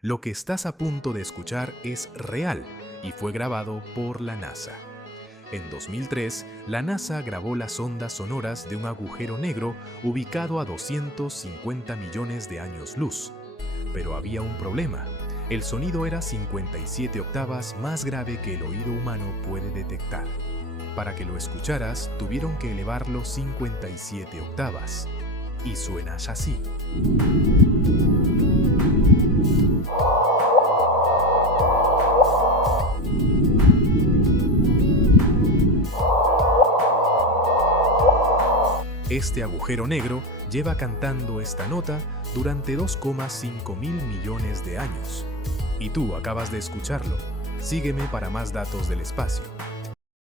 Lo que estás a punto de escuchar es real y fue grabado por la NASA. En 2003, la NASA grabó las ondas sonoras de un agujero negro ubicado a 250 millones de años luz. Pero había un problema. El sonido era 57 octavas más grave que el oído humano puede detectar. Para que lo escucharas, tuvieron que elevarlo 57 octavas. Y suena así. Este agujero negro lleva cantando esta nota durante 2,5 mil millones de años. Y tú acabas de escucharlo. Sígueme para más datos del espacio.